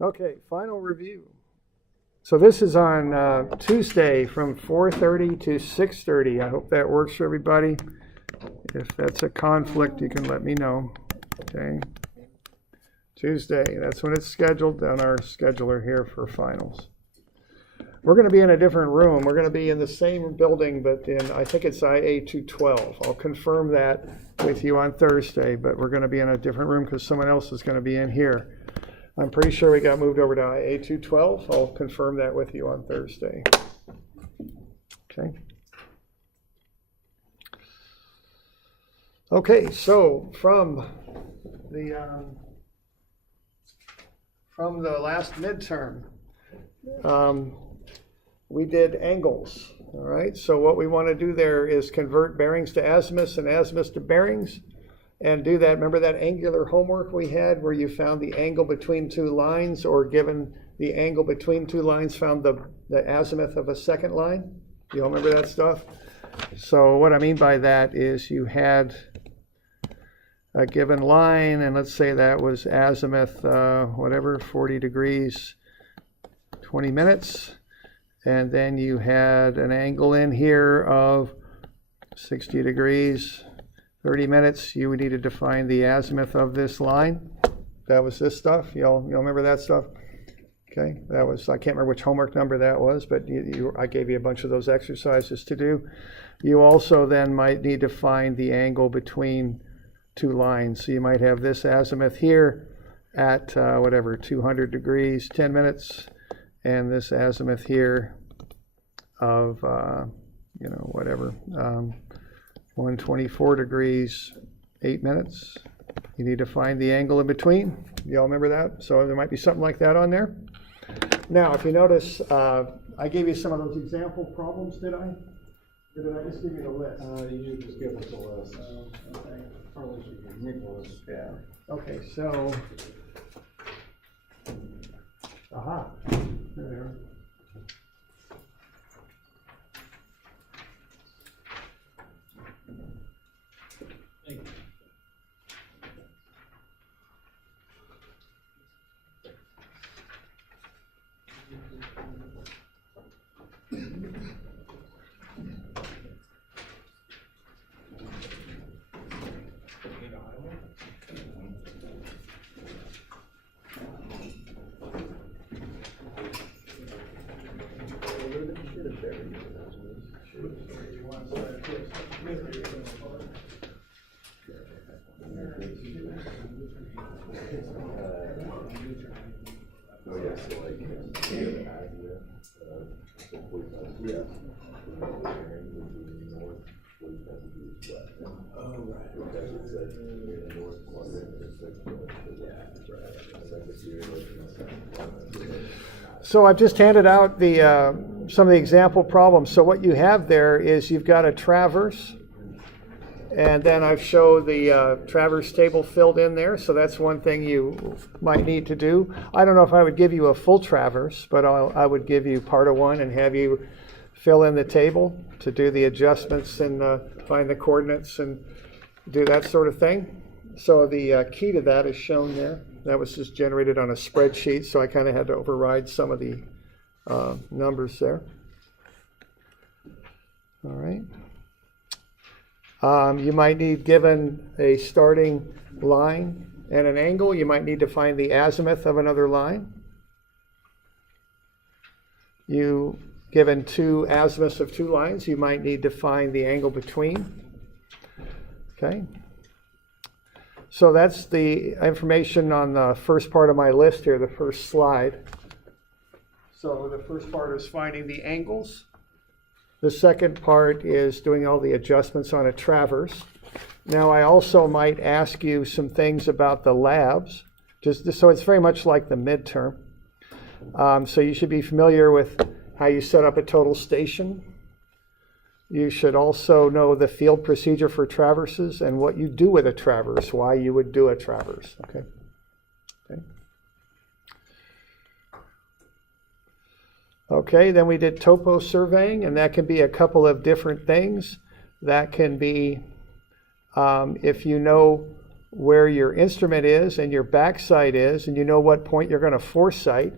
Okay, final review. So this is on Tuesday from 4:30 to 6:30. I hope that works for everybody. If that's a conflict, you can let me know. Okay. Tuesday, that's when it's scheduled on our scheduler here for finals. We're going to be in a different room. We're going to be in the same building, but in, I think it's IA 212. I'll confirm that with you on Thursday, but we're going to be in a different room because someone else is going to be in here. I'm pretty sure we got moved over to IA 212. I'll confirm that with you on Thursday. Okay. Okay, so from the last midterm, we did angles, all right? So what we want to do there is convert bearings to azimuths and azimuths to bearings and do that. Remember that angular homework we had where you found the angle between two lines, or given the angle between two lines, found the azimuth of a second line? You all remember that stuff? So what I mean by that is you had a given line, and let's say that was azimuth, whatever, 40 degrees, 20 minutes. And then you had an angle in here of 60 degrees, 30 minutes. You would need to define the azimuth of this line. That was this stuff. You all remember that stuff? Okay, that was, I can't remember which homework number that was, but I gave you a bunch of those exercises to do. You also then might need to find the angle between two lines. So you might have this azimuth here at whatever, 200 degrees, 10 minutes. And this azimuth here of, whatever, 124 degrees, 8 minutes. You need to find the angle in between. You all remember that? So there might be something like that on there. Now, if you notice, I gave you some of those example problems, did I? Or did I just give you the list? You just give us a list. Okay. Probably should make a list. Yeah. Okay, so. Aha. There they are. Thank you. So I've just handed out some of the example problems. So what you have there is you've got a traverse, and then I've showed the traverse table filled in there. So that's one thing you might need to do. I don't know if I would give you a full traverse, but I would give you part of one and have you fill in the table to do the adjustments and find the coordinates and do that sort of thing. So the key to that is shown there. That was just generated on a spreadsheet, so I kind of had to override some of the numbers there. All right. You might need, given a starting line and an angle, you might need to find the azimuth of another line. Given two azimuths of two lines, you might need to find the angle between. Okay. So that's the information on the first part of my list here, the first slide. So the first part is finding the angles. The second part is doing all the adjustments on a traverse. Now I also might ask you some things about the labs, just so it's very much like the midterm. So you should be familiar with how you set up a total station. You should also know the field procedure for traverses and what you do with a traverse, why you would do a traverse. Okay. Okay, then we did topo surveying, and that can be a couple of different things. That can be if you know where your instrument is and your backside is, and you know what point you're going to foresight,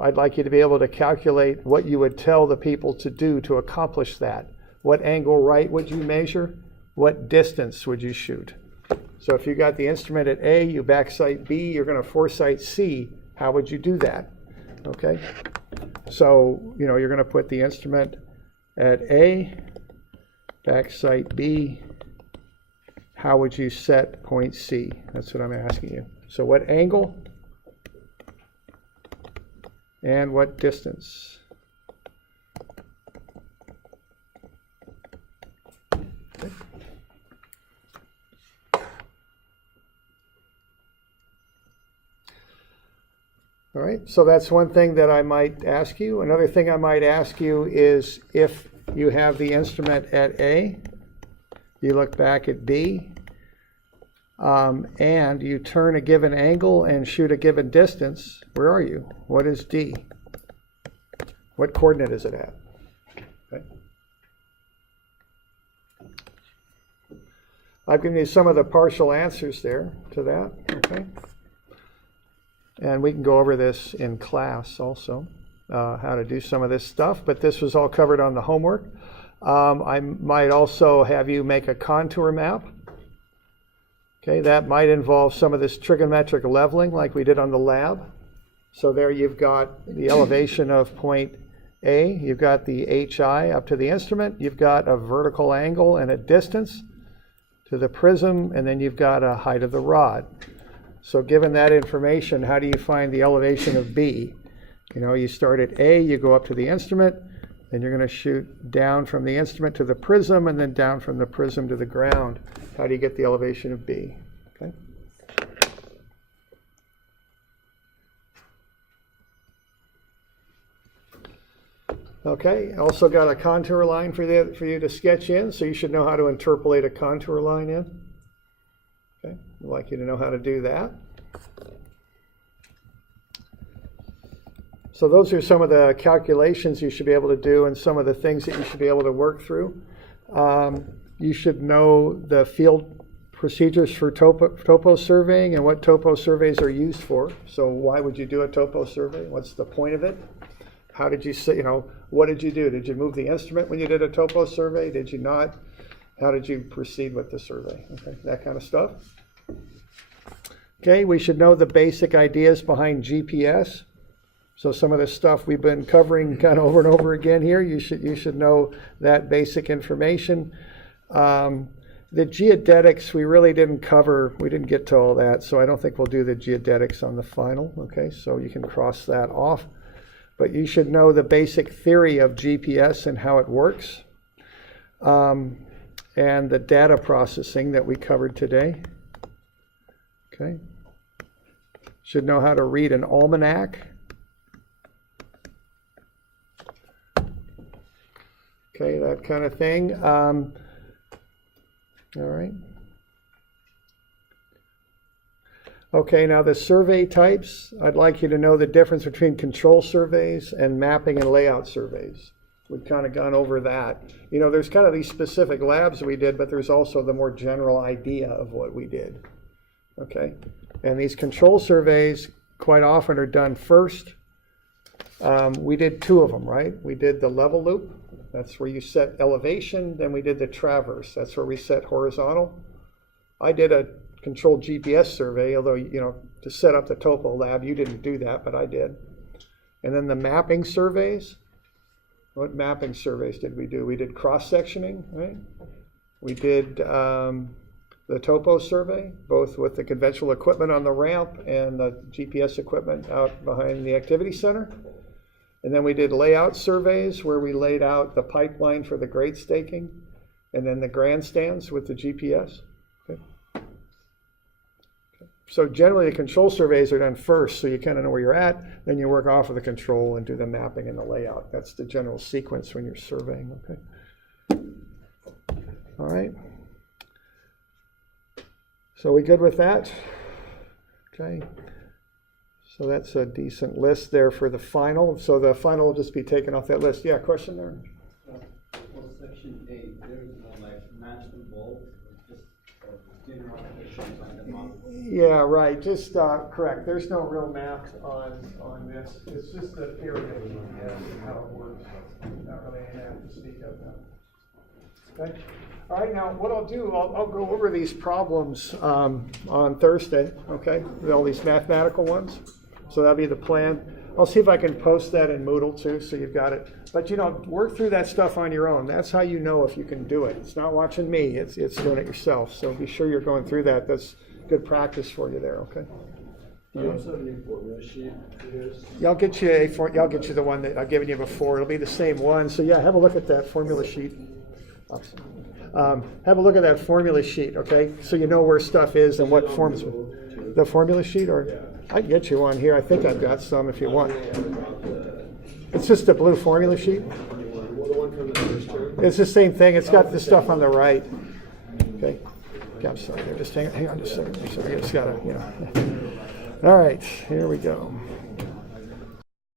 I'd like you to be able to calculate what you would tell the people to do to accomplish that. What angle right would you measure? What distance would you shoot? So if you got the instrument at A, you backsight B, you're going to foresight C. How would you do that? Okay. So, you're going to put the instrument at A, backsight B. How would you set point C? That's what I'm asking you. So what angle and what distance? Okay. All right, so that's one thing that I might ask you. Another thing I might ask you is if you have the instrument at A, you look back at B, and you turn a given angle and shoot a given distance, where are you? What is D? What coordinate is it at? Okay. I've given you some of the partial answers there to that, okay? And we can go over this in class also, how to do some of this stuff, but this was all covered on the homework. I might also have you make a contour map. Okay, that might involve some of this trigonometric leveling like we did on the lab. So there you've got the elevation of point A, you've got the HI up to the instrument, you've got a vertical angle and a distance to the prism, and then you've got a height of the rod. So given that information, how do you find the elevation of B? You start at A, you go up to the instrument, then you're going to shoot down from the instrument to the prism, and then down from the prism to the ground. How do you get the elevation of B? Okay. Okay, also got a contour line for you to sketch in, so you should know how to interpolate a contour line in. Okay, I'd like you to know how to do that. So those are some of the calculations you should be able to do and some of the things that you should be able to work through. You should know the field procedures for topo surveying and what topo surveys are used for. So why would you do a topo survey? What's the point of it? How did you say, what did you do? Did you move the instrument when you did a topo survey? Did you not? How did you proceed with the survey? Okay, that kind of stuff. Okay, we should know the basic ideas behind GPS. So some of the stuff we've been covering kind of over and over again here, you should know that basic information. The geodetics we really didn't cover. We didn't get to all that, so I don't think we'll do the geodetics on the final. Okay, so you can cross that off. But you should know the basic theory of GPS and how it works. And the data processing that we covered today. Okay. Should know how to read an almanac. Okay, that kind of thing. All right. Okay, now the survey types, I'd like you to know the difference between control surveys and mapping and layout surveys. We've kind of gone over that. There's kind of these specific labs we did, but there's also the more general idea of what we did. Okay, and these control surveys quite often are done first. We did two of them, right? We did the level loop. That's where you set elevation. Then we did the traverse. That's where we set horizontal. I did a controlled GPS survey, although, to set up the topo lab, you didn't do that, but I did. And then the mapping surveys. What mapping surveys did we do? We did cross-sectioning, right? We did the topo survey, both with the conventional equipment on the ramp and the GPS equipment out behind the activity center. And then we did layout surveys where we laid out the pipeline for the grade staking and then the grandstands with the GPS. Okay. So generally the control surveys are done first, so you kind of know where you're at, then you work off of the control and do the mapping and the layout. That's the general sequence when you're surveying, okay? All right. So we good with that? Okay. So that's a decent list there for the final. So the final will just be taken off that list. Yeah, question there? For section 8, there is no match involved, just general questions on the Yeah, right, just, correct, there's no real math on this, it's just the theory of it, yeah, and how it works, not really a math to speak of now. Okay, all right, now, what I'll do, I'll go over these problems, on Thursday, okay, with all these mathematical ones, so that'll be the plan. I'll see if I can post that in Moodle too, so you've got it. But work through that stuff on your own. That's how you know if you can do it. It's not watching me, it's doing it yourself. So be sure you're going through that. That's good practice for you there, okay? You also have a new formula sheet for this? Yeah, I'll get you the one that I've given you before. It'll be the same one. So yeah, have a look at that formula sheet. Have a look at that formula sheet, okay? So you know where stuff is and what forms. The formula sheet, or I can get you one here. I think I've got some if you want. It's just a blue formula sheet. It's the same thing. It's got the stuff on the right. Okay. Okay, I'm sorry. Just hang on just a second. I'm sorry. I just gotta, All right. Here we go.